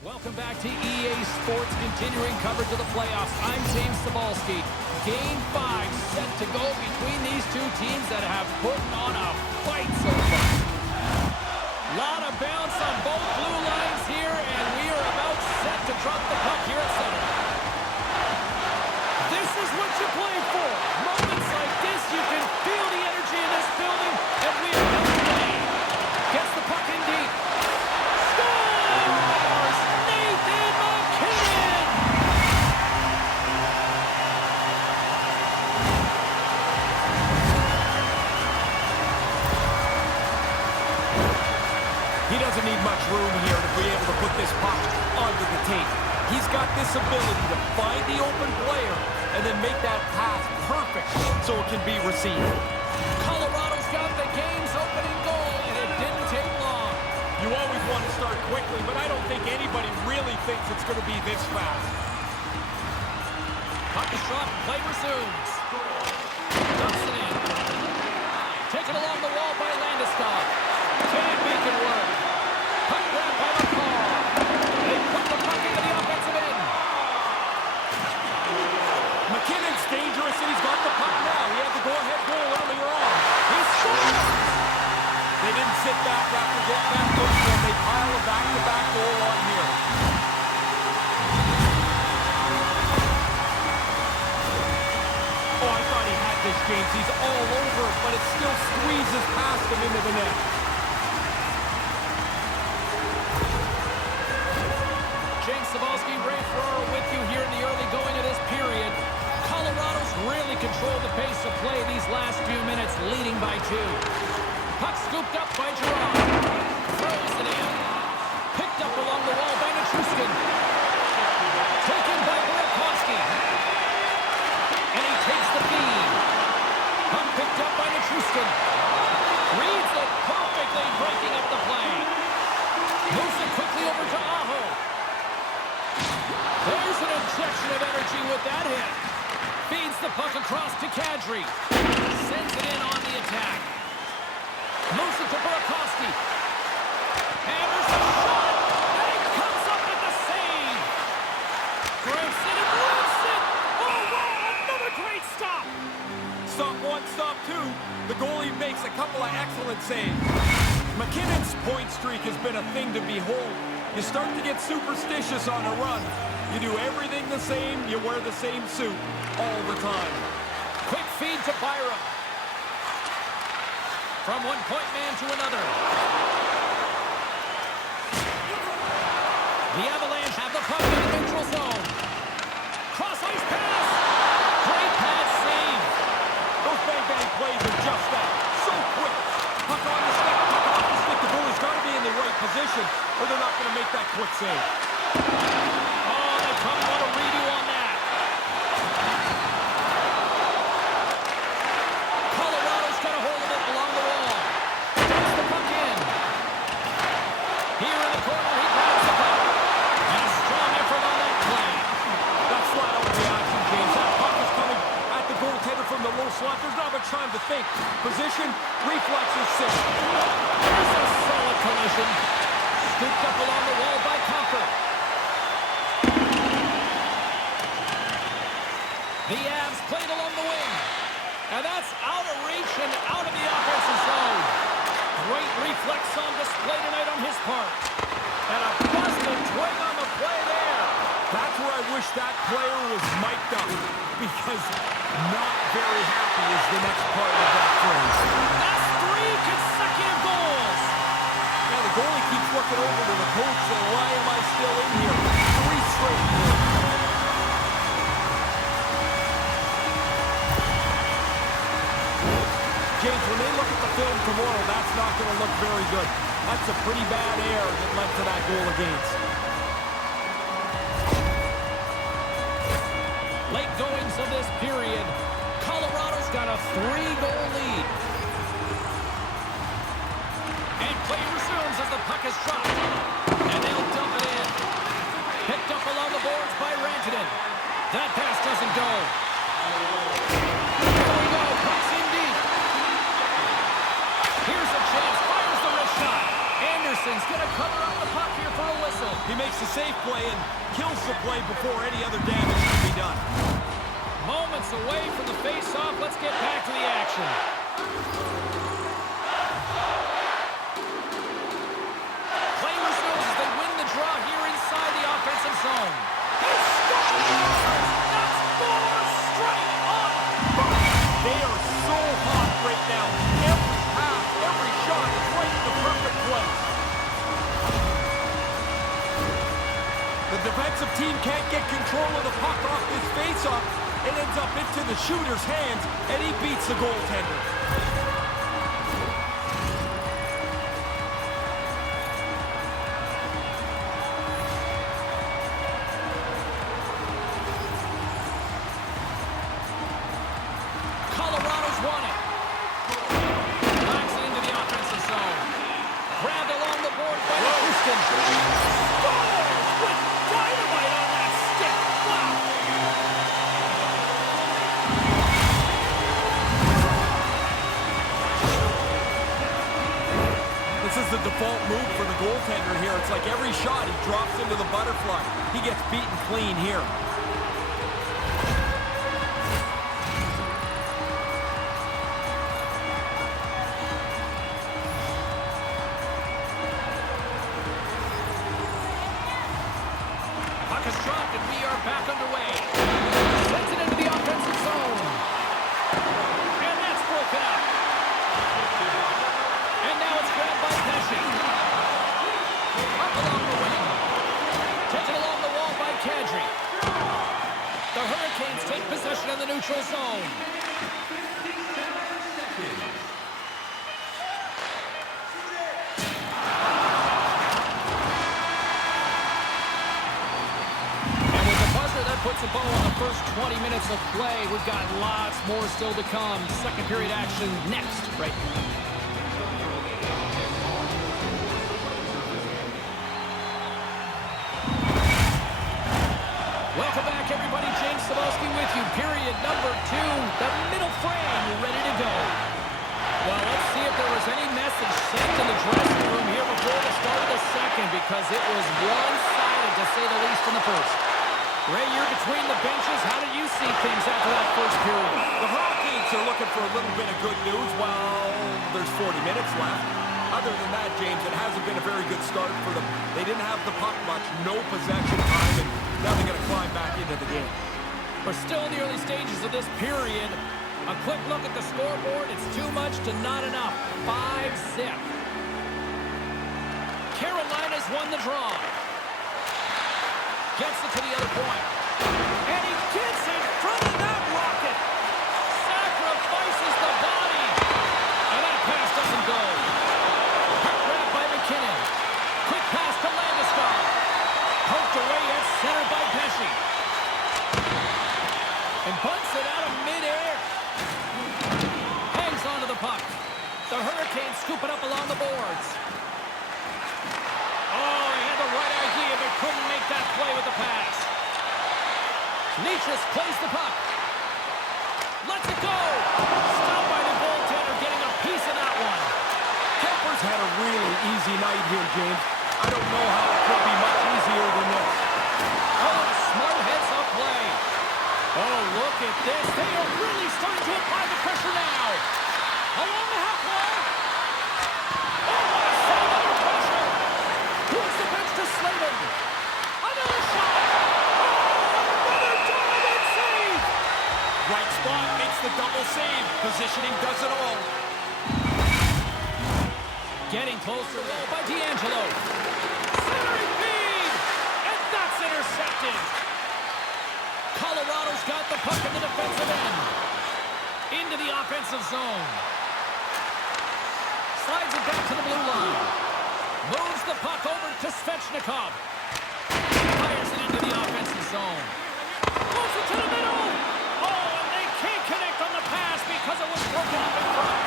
Welcome back to EA Sports, continuing coverage of the playoffs. I'm James Cybulski. Game 5 set to go between these two teams that have put on a fight so far. Lot of bounce on both blue lines here, and we are about set to drop the puck here at center. This is what you play for. Moments like this, you can feel the energy in this building, and we are out of play. Gets the puck in deep. He doesn't need much room here to be able to put this puck onto the tape. He's got this ability to find the open player and then make that pass perfect so it can be received. Colorado's got the game's opening goal, and it didn't take long. You always want to start quickly, but I don't think anybody really thinks it's going to be this fast. Puck is dropped, play resumes. Dumps it in. Taken along the wall by Landeskog. Can't make it work. Puck grab by the car. They put the puck into the offensive end. McKinnon's dangerous, and he's got the puck now. He had the go-ahead goal earlier on. He scores! They didn't sit back after getting that push, and they pile a back-to-back goal on here. Oh, I thought he had this, James. He's all over it, but it still squeezes past him into the net. James Cybulski, Ray Ferraro with you here in the early going of this period. Colorado's really controlled the pace of play these last few minutes, leading by 2. Puck scooped up by Gerard. Throws it in. Picked up along the wall by Nichushkin. Taken by Burakovsky. And he takes the feed. Puck picked up by Nichushkin. Reads it perfectly, breaking up the play. Moves it quickly over to Aho. There's an injection of energy with that hit. Feeds the puck across to Kadri. Sends it in on the attack. Moves it to Burakovsky. And there's a shot. And he comes up with the save. Breaks it and lifts it. Oh, wow, another great stop. Stop one, stop two. The goalie makes a couple of excellent saves. McKinnon's point streak has been a thing to behold. You start to get superstitious on a run. You do everything the same, you wear the same suit all the time. Quick feed to Byram. From one point man to another. The Avalanche have the puck in the neutral zone. Cross-ice pass. Great pad save. Those bang-bang plays are just that. So quick. Puck on the stick, puck off the stick. The goalie's got to be in the right position or they're not going to make that quick save. Oh, they probably want a redo on that. Colorado's got a hold of it along the wall. Dumps the puck in. Here in the corner, he grabs the puck. And a strong effort on that play. That's flat out reaction, James. That puck is coming at the goaltender from the low slot. There's not much time to think. Position, reflexes, save. There's a solid collision. Scooped up along the wall by Comfort. The Avs played along the wing. And that's out of reach and out of the offensive zone. Great reflex on display tonight on his part. And a busted twig on the play there. That's where I wish that player was mic'd up. Because not very happy is the next part of that phrase. That's 3 consecutive goals. Yeah, the goalie keeps looking over to the coach saying, why am I still in here? 3 straight goals. James, when they look at the film tomorrow, that's not going to look very good. That's a pretty bad error that led to that goal against. Late goings of this period. Colorado's got a 3-goal lead. And play resumes as the puck is dropped. And they'll dump it in. Picked up along the boards by Rantanen. That pass doesn't go. Here we go. Puck's in deep. Here's a chance. Fires the wrist shot. Anderson's going to cover up the puck here for a whistle. He makes the safe play and kills the play before any other damage can be done. Moments away from the face-off. Let's get back to the action. Play resumes as they win the draw here inside the offensive zone. He scores! That's 4 straight on. They are so hot right now. Every pass, every shot is right in the perfect place. The defensive team can't get control of the puck off this face-off. It ends up into the shooter's hands, and he beats the goaltender. Colorado's won it. Knocks it into the offensive zone. Grabbed along the board by Houston. Scores with dynamite on that stick. Wow. This is the default move for the goaltender here. It's like every shot he drops into the butterfly. He gets beaten clean here. Puck is dropped and we are back underway. Sends it into the offensive zone. And that's broken up. And now it's grabbed by Pesci. Up along the wing. Taken along the wall by Kadri. The Hurricanes take possession of the neutral zone. And with the buzzer, that puts a bow on the first 20 minutes of play. We've got lots more still to come. Second period action next, right now. Welcome back, everybody. James Cebulski with you. Period number 2. The middle frame ready to go. Well, let's see if there was any message sent in the dressing room here before the start of the second, because it was one-sided, to say the least, in the first. Ray, you're between the benches. How did you see things after that first period? The Hurricanes are looking for a little bit of good news. Well, there's 40 minutes left. Other than that, James, it hasn't been a very good start for them. They didn't have the puck much, no possession time, and now they're going to climb back into the game. We're still in the early stages of this period. A quick look at the scoreboard. It's too much to not enough. 5-zip. Carolina's won the draw. Gets it to the other point. And he gets in front of that rocket. Sacrifices the body. And that pass doesn't go. Puck grabbed by McKinnon. Quick pass to Landeskog. Poked away at center by Pesci. And bunts it out of midair. Hangs onto the puck. The Hurricanes scoop it up along the boards. Oh, he had the right idea, but couldn't make that play with the pass. Nichas plays the puck. Lets it go. Stopped by the goaltender, getting a piece of that one. Kemper's had a really easy night here, James. I don't know how it could be much easier than this. Oh, smart heads-up play. Oh, look at this. They are really starting to apply the pressure now. Along the half wall. Oh, what a save under pressure. Here's the bench to Slavin. Another shot. Oh, another dominant save. Right spot makes the double save. Positioning does it all. Getting closer though by D'Angelo. Centering feed. And that's intercepted. Colorado's got the puck in the defensive end. Into the offensive zone. Slides it back to the blue line. Moves the puck over to Svechnikov. Fires it into the offensive zone. Moves it to the middle. Oh, and they can't connect on the pass because it was broken up in front.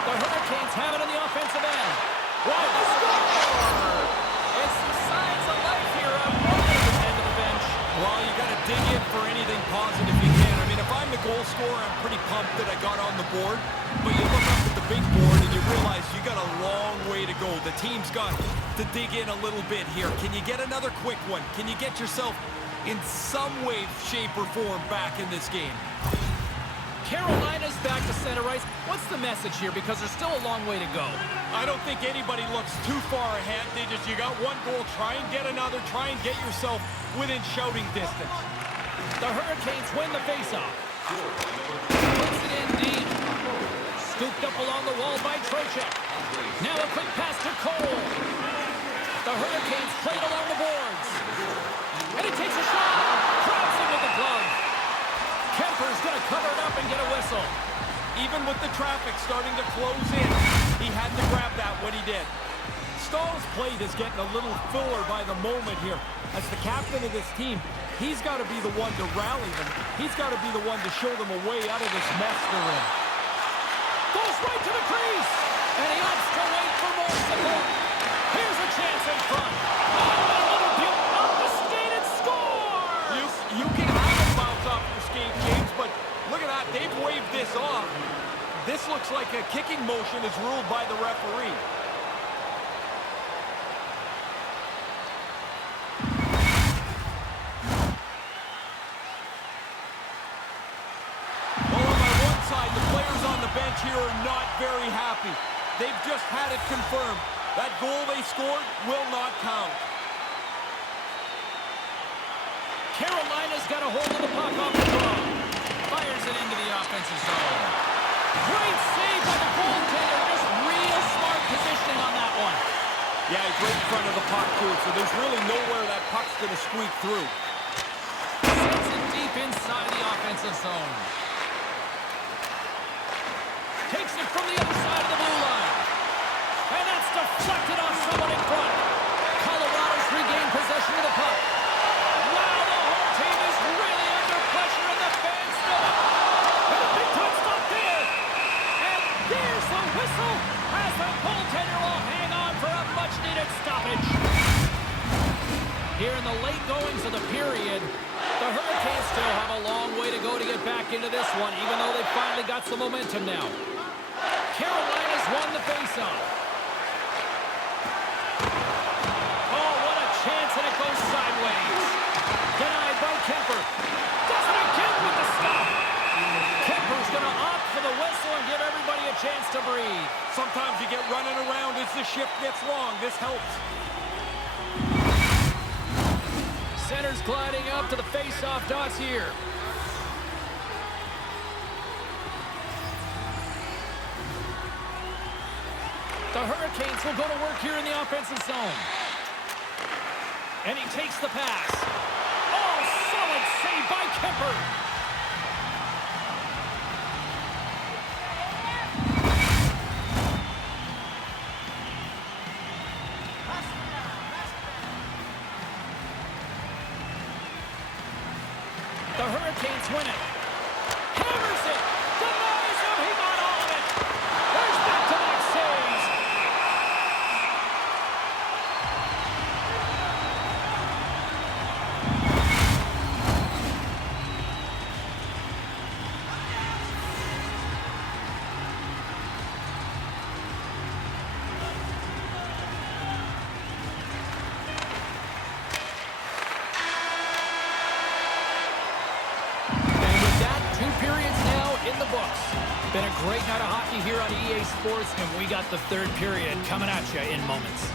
The Hurricanes have it on the offensive end. Whoa, the score! It's some signs of life here on both ends of the bench. Well, you got to dig in for anything positive you can. I mean, if I'm being the goal scorer, I'm pretty pumped that I got on the board. But you look up at the big board and you realize you got a long way to go. The team's got to dig in a little bit here. Can you get another quick one? Can you get yourself in some way, shape, or form back in this game? Carolina's back to center ice. What's the message here? Because there's still a long way to go. I don't think anybody looks too far ahead. You got one goal, try and get another, try and get yourself within shouting distance. The Hurricanes win the faceoff. Puts it in deep. Scooped up along the wall by Trocheck. Now a quick pass to Cole. The Hurricanes trade along the boards. And he takes a shot. Grabs it with the glove. Kemper's going to cover it up and get a whistle. Even with the traffic starting to close in, he had to grab that when he did. Stahl's plate is getting a little fuller by the moment here. As the captain of this team, he's got to be the one to rally them. He's got to be the one to show them a way out of this mess they're in. Goes right to the crease. And he opts to wait for more support. Here's a chance in front. Oh, another beauty. Off the skate and scores! You can have a bounce off your skate, James, but look at that. They've waved this off. This looks like a kicking motion is ruled by the referee. The players on the bench here are not very happy. They've just had it confirmed. That goal they scored will not count. Carolina's got a hold of the puck off the draw. Fires it into the offensive zone. Great save by the goaltender. Just real smart positioning on that one. Yeah, he's right in front of the puck, too, so there's really nowhere that puck's going to squeak through. Sends it deep inside the offensive zone. Takes it from the other side of the blue line. And that's deflected off someone in front. Colorado's regained possession of the puck. Wow, the whole team is really under pressure, and the fans know it. And a big-time stop there. And there's the whistle as the goaltender will hang on for a much-needed stoppage. Here in the late goings of the period, the Hurricanes still have a long way to go to get back into this one, even though they've finally got some momentum now. Carolina's won the faceoff. Oh, what a chance, and it goes sideways. Denied by Kemper. Does it again with the stop. Kemper's going to opt for the whistle and give everybody a chance to breathe. Sometimes you get running around as the shift gets long. This helps. Center's gliding up to the faceoff dots here. The Hurricanes will go to work here in the offensive zone. And he takes the pass. Oh, solid save by Kemper. The Hurricanes win it. Hammers it. Denies him. He got all of it. There's back-to-back saves. Been a great night of hockey here on EA Sports, and we got the third period coming at you in moments.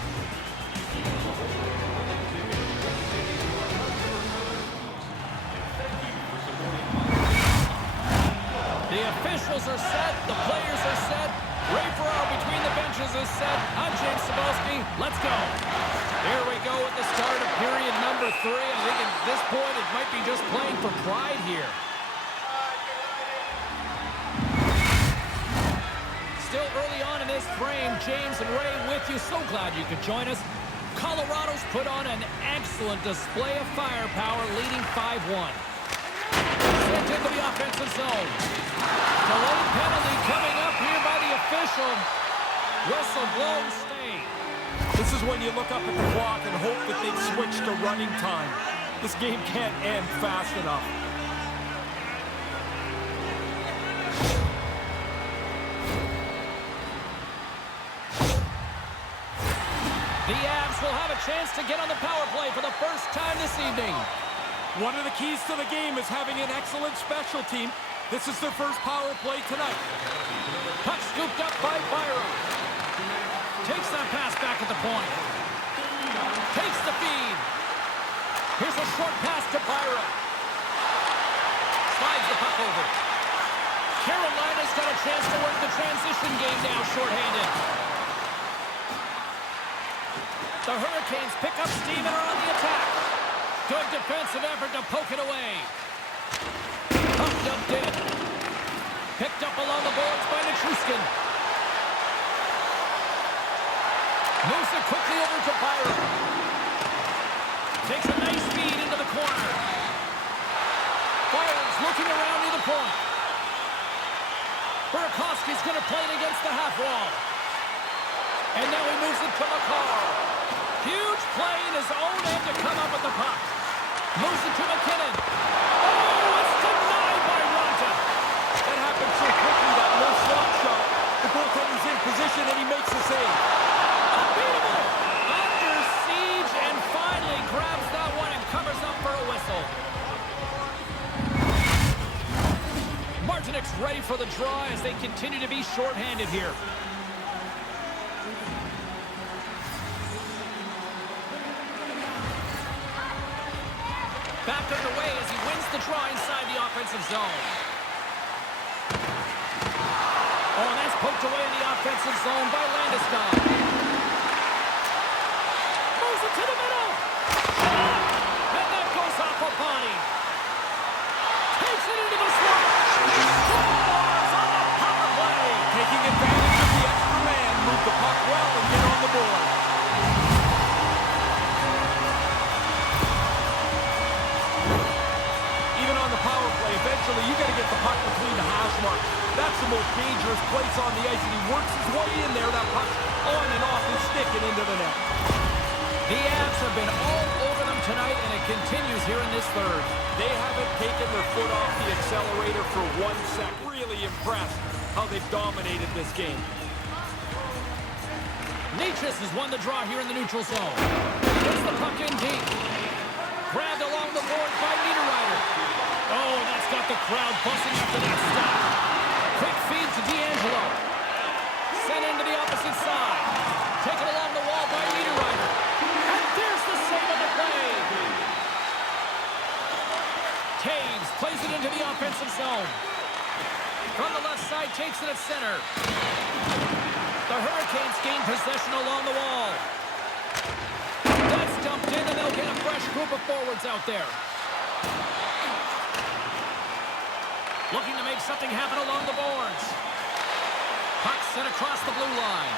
The officials are set. The players are set. Ray Ferraro between the benches is set. I'm James Cybulski. Let's go. Here we go with the start of period number 3. I think at this point it might be just playing for pride here. Still early on in this frame, James and Ray with you. So glad you could join us. Colorado's put on an excellent display of firepower, leading 5-1. Sent into the offensive zone. Delayed penalty coming up here by the official. Whistle blown, stay. This is when you look up at the clock and hope that they switch to running time. This game can't end fast enough. will have a chance to get on the power play for the first time this evening. One of the keys to the game is having an excellent special team. This is their first power play tonight. Puck scooped up by Byron. Takes that pass back at the point. Takes the feed. Here's a short pass to Byron. Slides the puck over. Carolina's got a chance to work the transition game now shorthanded. The Hurricanes pick up steam and are on the attack. Good defensive effort to poke it away. Puck dumped in. Picked up along the boards by Nichushkin. Moves it quickly over to Byron. Takes a nice feed into the corner. Fires looking around near the point. Burakovsky's going to play it against the half wall. And now he moves it to McCall. Huge play in his own end to come up with the puck. Moves it to McKinnon. Oh, it's denied by Ranta. That happened so quickly, that no slot shot. The goaltender's in position and he makes the save. Unbeatable. Under siege and finally grabs that one and covers up for a whistle. Martinik's ready for the draw as they continue to be shorthanded here. Back underway as he wins the draw inside the offensive zone. Oh, and that's poked away in the offensive zone by Landeskog. Moves it to the middle. And that goes off a body. Takes it into the slot. Scores on the power play. Taking advantage of the extra man, move the puck well and get on the board. Even on the power play, eventually you got to get the puck between the hash marks. That's the most dangerous place on the ice, and he works his way in there. That puck's on and off his stick and into the net. The Avs have been all over them tonight, and it continues here in this third. They haven't taken their foot off the accelerator for 1 second. Really impressed how they've dominated this game. Nichus has won the draw here in the neutral zone. Gets the puck in deep. Grabbed along the boards by Niederreiter. Oh, that's got the crowd busting after that stop. Quick feed to D'Angelo. Sent into the opposite side. Taken along the wall by Niederreiter. And there's the save of the play. Taves plays it into the offensive zone. From the left side, takes it at center. The Hurricanes gain possession along the wall. That's dumped in, and they'll get a fresh group of forwards out there. Looking to make something happen along the boards. Puck sent across the blue line.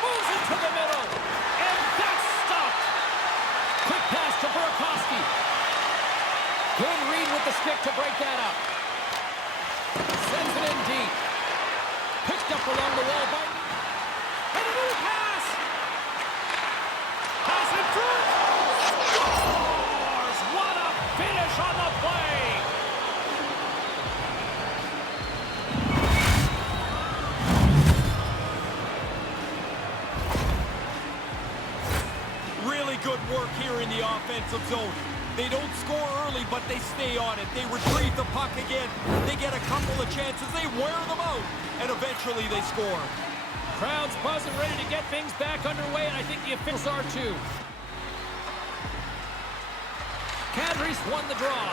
Moves it to the middle. And that's stopped. Quick pass to Burakovsky. Good read with the stick to break that up. Sends it in deep. Picked up along the wall by... And a new pass! Pass in front! Scores! What a finish on the play! Really good work here in the offensive zone. They don't score early, but they stay on it. They retrieve the puck again. They get a couple of chances. They wear them out, and eventually they score. Crowd's buzzing, ready to get things back underway, and I think the officials are too. Kadri's won the draw.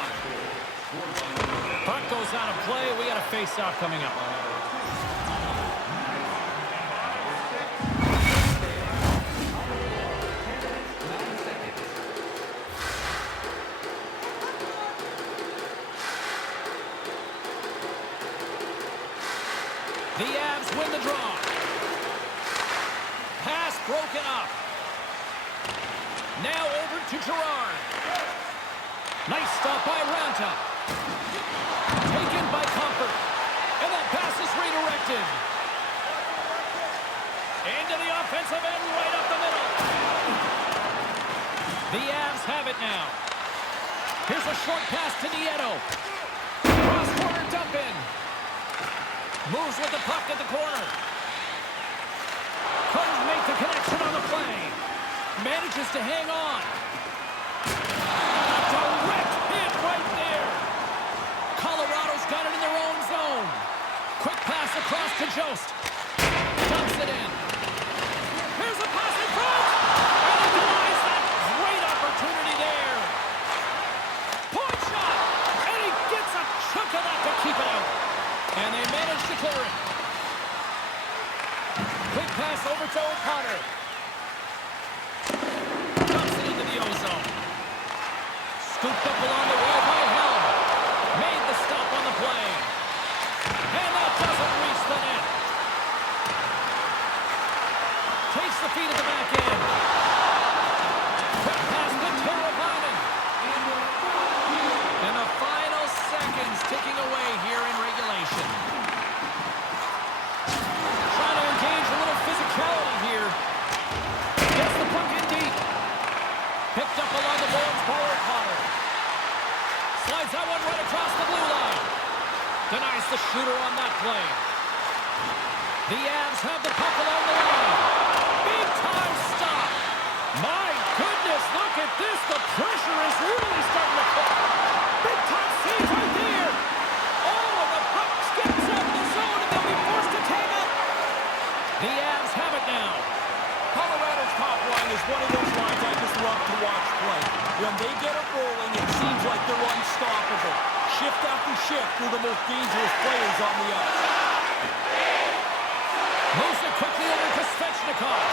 Puck goes out of play. We got a face-off coming up. The Avs win the draw. Pass broken up. Now over to Gerard. Nice stop by Ranta. Taken by Comfort. And that pass is redirected. Into the offensive end, right up the middle. The Avs have it now. Here's a short pass to Nieto. Cross-corner dump in. Moves with the puck at the corner. Couldn't make the connection on the play. Manages to hang on. A direct hit right there. Colorado's got it in their own zone. Quick pass across to Jost. Dumps it in. Here's a pass in front. And he denies that great opportunity there. Point shot. And he gets a chunk of that to keep it out. And they manage to clear it. Quick pass over to O'Connor. Dumps it into the ozone. Scooped up along the wall by Helm. Made the stop on the play. And that doesn't reach the net. Takes the feed at the back end. Quick pass to Teravainen. And the final seconds ticking away here in regulation. Trying to engage a little physicality here. Gets the puck in deep. Picked up along the boards by O'Connor. Slides that one right across the blue line. Denies the shooter on that play. The Avs have the puck along the line. Big time stop. My goodness, look at this. The pressure is really starting to cook. Big time save right there. Oh, and the puck skips out of the zone and they'll be forced to tag up. The Avs have it now. Colorado's top line is one of those lines I just love to watch play. When they get it rolling, it seems like they're unstoppable. Shift after shift through the most dangerous players on the ice. Moves it quickly over to Svechnikov.